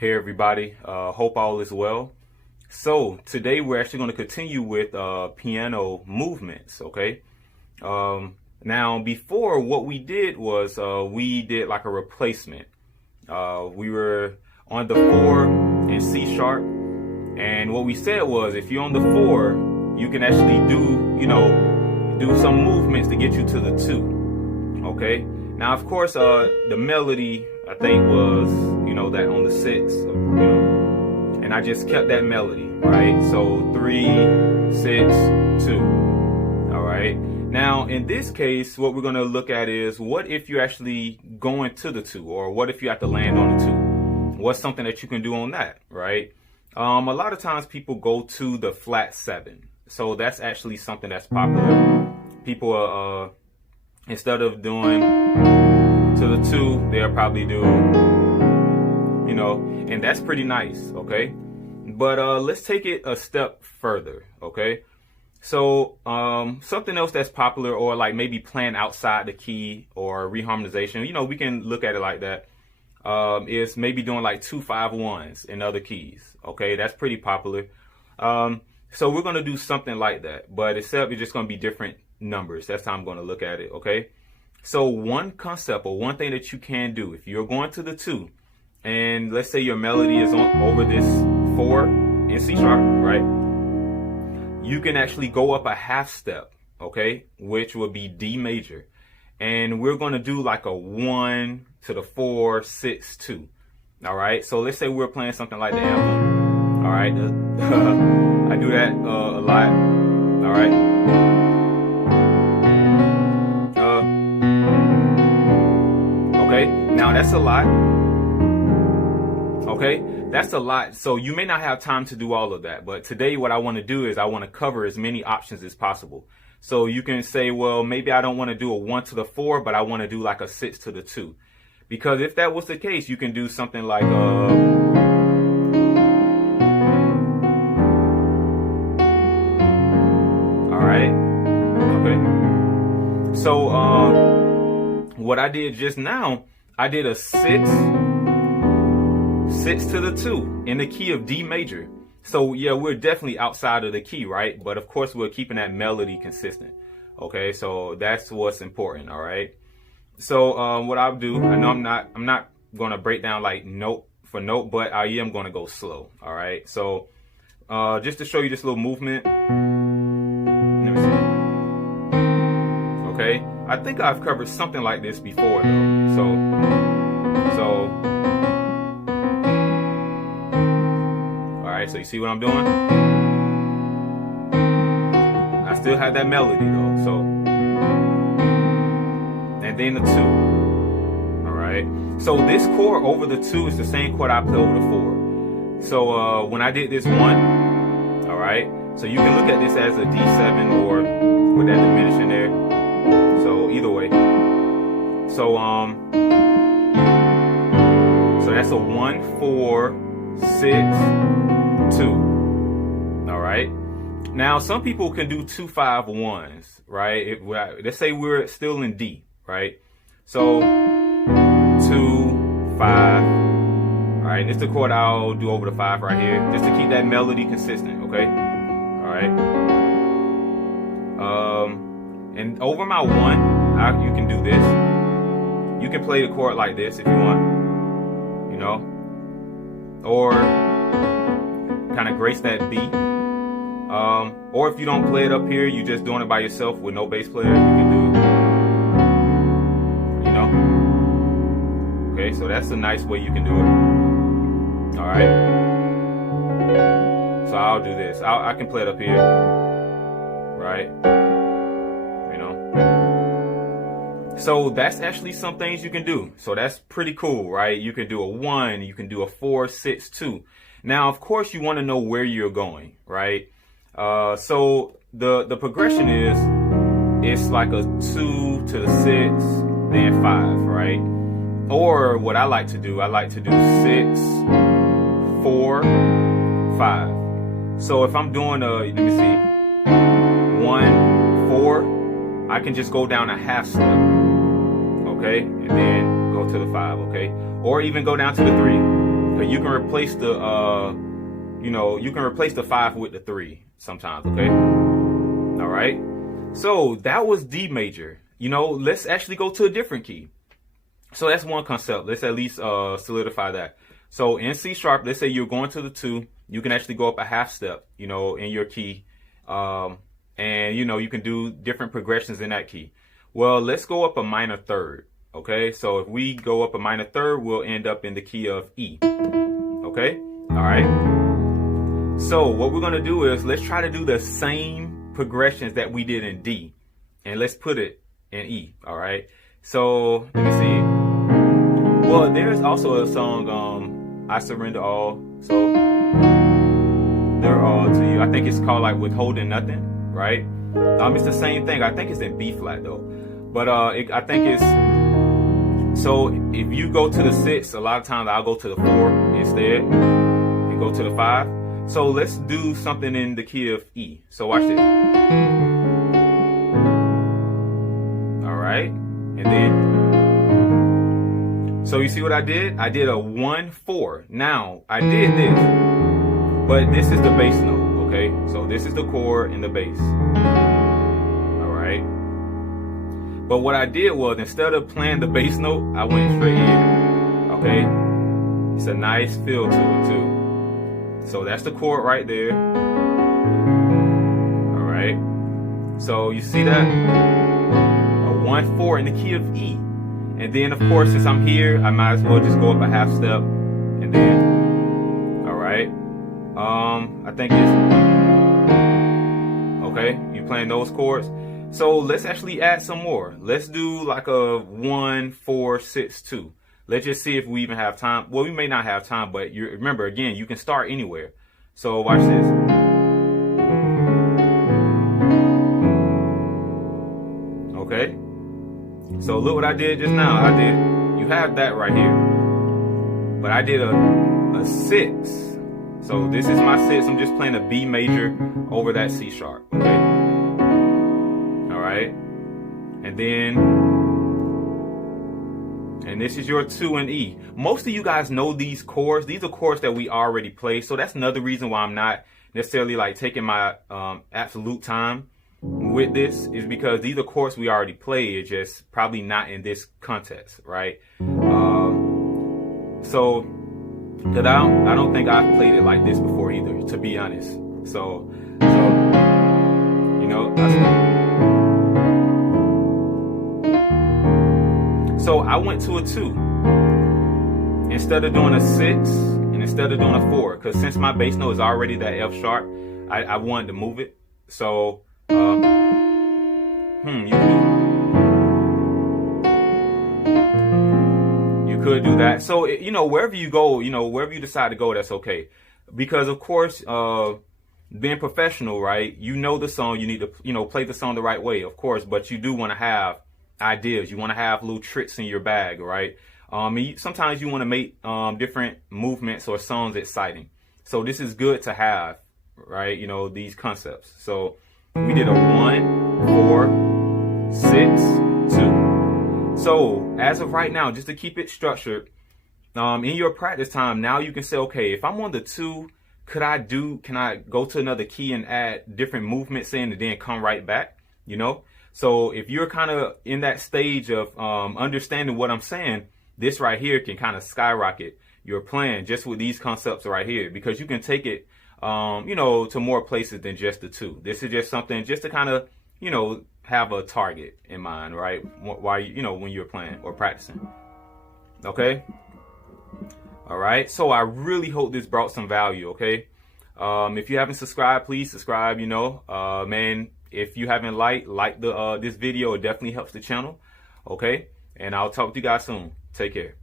Hey everybody, hope all is well. So today we're actually going to continue with piano movements, okay? Now before, what we did was we did like a replacement. We were on the 4 in C sharp, and what we said was if you're on the 4, you can actually do some movements to get you to the 2, okay? Now of course the melody I think was that on the 6, and I just kept that melody, right? So 3, 6, 2. All right. Now in this case, what we're going to look at is what if you're actually going to the 2, or what if you have to land on the 2? What's something that you can do on that, right? A lot of times people go to the flat 7, so that's actually something that's popular. People instead of doing to the 2, they'll probably do, and that's pretty nice, okay? But let's take it a step further, okay? So something else that's popular, or like maybe playing outside the key, or reharmonization, we can look at it like that, is maybe doing like 2 5-1s in other keys, okay? That's pretty popular. So we're going to do something like that, but except it's just going to be different numbers. That's how I'm going to look at it, okay? So one concept, or one thing that you can do if you're going to the 2, and let's say your melody is over this 4 in C sharp, right? You can actually go up a half step, okay, which would be D major, and we're going to do like a 1 to the 4, 6, 2. All right, so let's say we're playing something like the anthem. All right, I do that a lot. All right. Okay, now that's a lot. Okay, that's a lot. So you may not have time to do all of that, but today what I want to do is I want to cover as many options as possible. So you can say, well, maybe I don't want to do a 1 to the 4, but I want to do like a 6 to the 2. Because if that was the case, you can do something like all right. Okay. So what I did just now, I did a 6 to the 2 in the key of D major. So yeah, we're definitely outside of the key, right? But of course we're keeping that melody consistent. Okay, so that's what's important. All right. So what I'll do, I know I'm not gonna break down like note for note, but I am gonna go slow. All right. So just to show you this little movement. Let me see. Okay. I think I've covered something like this before though. So all right, so you see what I'm doing? I still have that melody though, so, and then the 2. All right, so this chord over the 2 is the same chord I play over the 4. So when I did this 1, all right, so you can look at this as a D7 or with that diminishing there. So either way, so so that's a 1, 4, 6, 2. All right. Now some people can do 2 5-1s, right? Let's say we're still in D, right? So 2, 5. All right. This is the chord I'll do over the 5 right here, just to keep that melody consistent. Okay. All right. And over my 1, you can do this. You can play the chord like this if you want, or kind of grace that B. Or if you don't play it up here, you just doing it by yourself with no bass player, you can do it, Okay, so that's a nice way you can do it. All right. So I'll do this. I can play it up here, right? So that's actually some things you can do. So that's pretty cool, right? You can do a 1, you can do a 4, 6, 2. Now, of course, you want to know where you're going, right? So the progression is, it's like a 2 to the 6, then 5, right? Or what I like to do 6, 4, 5. So if I'm doing let me see, 1, 4, I can just go down a half step. Okay, and then go to the 5, okay? Or even go down to the 3, But you can replace the you can replace the 5 with the 3 sometimes, okay? All right. So that was D major. Let's actually go to a different key. So that's one concept. Let's at least solidify that. So in C sharp, let's say you're going to the 2, you can actually go up a half step, in your key. And you can do different progressions in that key. Well, let's go up a minor third. Okay, so if we go up a minor third, we'll end up in the key of E. Okay, all right. So what we're gonna do is let's try to do the same progressions that we did in D, and let's put it in E. All right. So let me see. Well, there's also a song, I Surrender All. So they're all to you. I think it's called like Withholding Nothing, right? It's the same thing. I think it's in B flat though, but I think it's. So if you go to the 6, a lot of times I'll go to the 4 instead and go to the 5. So let's do something in the key of E. So watch this. All right. And then, so you see what I did? I did a 1-4. Now I did this, but this is the bass note. Okay. So this is the chord and the bass. All right. But what I did was, instead of playing the bass note, I went straight in. Okay? It's a nice feel to it too. So that's the chord right there. All right. So you see that? A 1-4 in the key of E. And then of course, since I'm here, I might as well just go up a half step and then, all right. I think it's, okay, you playing those chords. So let's actually add some more. Let's do like a 1-4-6-2. Let's just see if we even have time. Well, we may not have time, but remember, again, you can start anywhere. So watch this. Okay. So look what I did just now. You have that right here. But I did a 6. So this is my 6. I'm just playing a B major over that C sharp. Okay. Right, and this is your 2 and E. Most of you guys know these chords. These are chords that we already play, so that's another reason why I'm not necessarily like taking my absolute time with this, is because these are chords we already play. It's just probably not in this context, right? So because I don't think I've played it like this before either, to be honest. So So I went to a 2 instead of doing a 6 and instead of doing a 4, because since my bass note is already that F sharp, I wanted to move it. So you could do that. So wherever you go, wherever you decide to go, that's okay, because of course being professional, right? You know the song, you need to play the song the right way, of course, but you do want to have ideas. You want to have little tricks in your bag, right? Sometimes you want to make different movements or songs exciting. So this is good to have, right? These concepts. So we did a 1-4-6-2. So as of right now, just to keep it structured, in your practice time, now you can say, okay, if I'm on the 2, can I go to another key and add different movements in and then come right back, So if you're kind of in that stage of understanding what I'm saying, this right here can kind of skyrocket your playing just with these concepts right here, because you can take it, to more places than just the 2. This is just something just to kind of, have a target in mind, right? While when you're playing or practicing. Okay. All right. So I really hope this brought some value. Okay. If you haven't subscribed, please subscribe. Man. If you haven't liked this video, it definitely helps the channel. Okay, and I'll talk to you guys soon. Take care.